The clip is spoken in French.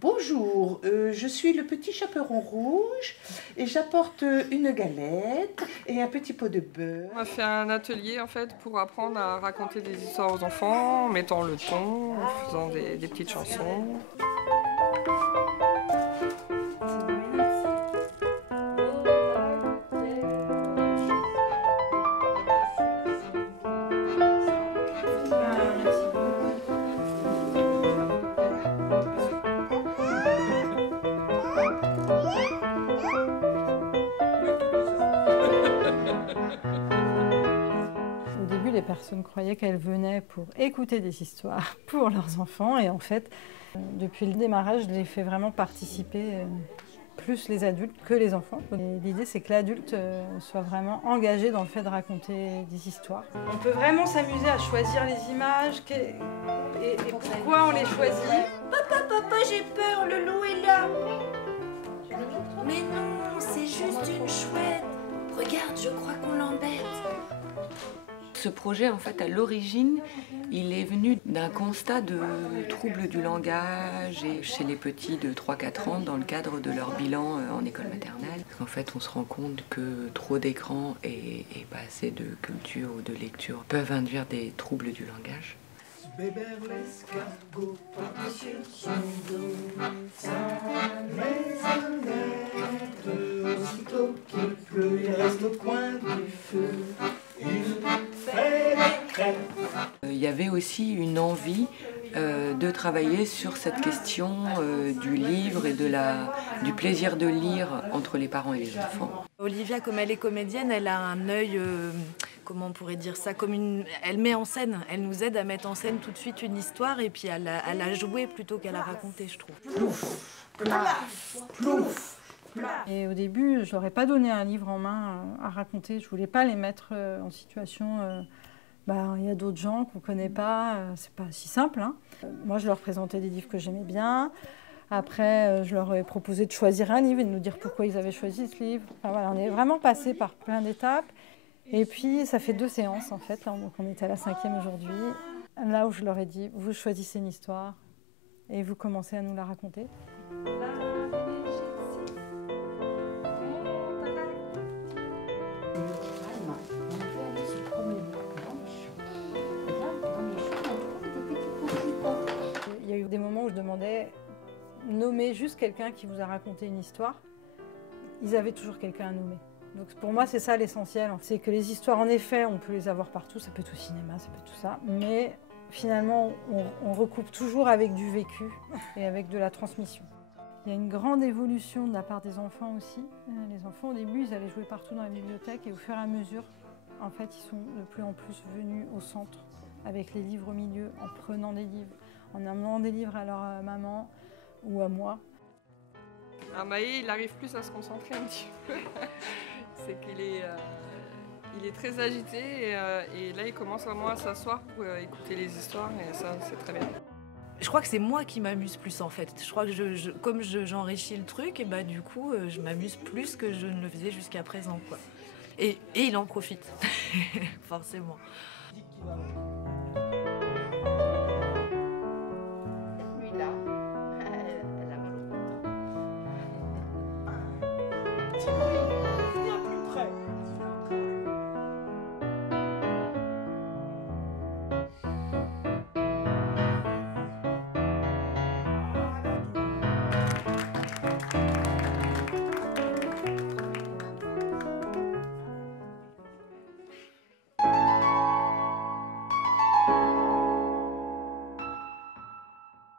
Bonjour, je suis le petit chaperon rouge et j'apporte une galette et un petit pot de beurre. On a fait un atelier en fait pour apprendre à raconter des histoires aux enfants, en mettant le ton, en faisant des petites chansons. Au début, les personnes croyaient qu'elles venaient pour écouter des histoires pour leurs enfants. Et en fait, depuis le démarrage, je les fais vraiment participer plus les adultes que les enfants. L'idée, c'est que l'adulte soit vraiment engagé dans le fait de raconter des histoires. On peut vraiment s'amuser à choisir les images et pourquoi on les choisit. Papa, j'ai peur, le loup est là. Mais non, c'est juste une chouette. Regarde, je crois qu'on l'embête. Ce projet, en fait, à l'origine, il est venu d'un constat de troubles du langage et chez les petits de 3-4 ans dans le cadre de leur bilan en école maternelle. En fait, on se rend compte que trop d'écran et pas assez de culture ou de lecture peuvent induire des troubles du langage. Bébert l'escargot par-dessus son dos, sa maisonnette, aussitôt qu'il pleut, il reste au coin du feu, il fait des crêpes. Il y avait aussi une envie de travailler sur cette question du livre et du plaisir de lire entre les parents et les enfants. Olivia, comme elle est comédienne, elle a un œil, comment on pourrait dire ça, elle met en scène, elle nous aide à mettre en scène tout de suite une histoire et puis à la jouer plutôt qu'à la raconter, je trouve. Plouf, plaf, plouf. Et au début, je leur ai pas donné un livre en main à raconter. Je voulais pas les mettre en situation. Il y a d'autres gens qu'on connaît pas. C'est pas si simple. Hein. Moi, je leur présentais des livres que j'aimais bien. Après, je leur ai proposé de choisir un livre et de nous dire pourquoi ils avaient choisi ce livre. Enfin, voilà, on est vraiment passé par plein d'étapes. Et puis, ça fait 2 séances en fait. Là, donc, on était à la 5e aujourd'hui. Là où je leur ai dit, vous choisissez une histoire et vous commencez à nous la raconter. Il y a eu des moments où je demandais nommer juste quelqu'un qui vous a raconté une histoire. Ils avaient toujours quelqu'un à nommer. Donc pour moi, c'est ça l'essentiel. C'est que les histoires, en effet, on peut les avoir partout. Ça peut être au cinéma, ça peut être tout ça. Mais finalement, on recoupe toujours avec du vécu et avec de la transmission. Il y a une grande évolution de la part des enfants aussi. Les enfants, au début, ils allaient jouer partout dans la bibliothèque et au fur et à mesure, en fait, ils sont de plus en plus venus au centre avec les livres au milieu, en prenant des livres, en amenant des livres à leur maman ou à moi. Maë, il arrive plus à se concentrer un petit peu. C'est qu'il est, il est très agité et là, il commence vraiment à s'asseoir pour écouter les histoires et ça, c'est très bien. Je crois que c'est moi qui m'amuse plus en fait. Je crois que comme j'enrichis le truc, et du coup, je m'amuse plus que je ne le faisais jusqu'à présent, quoi. Et il en profite, forcément.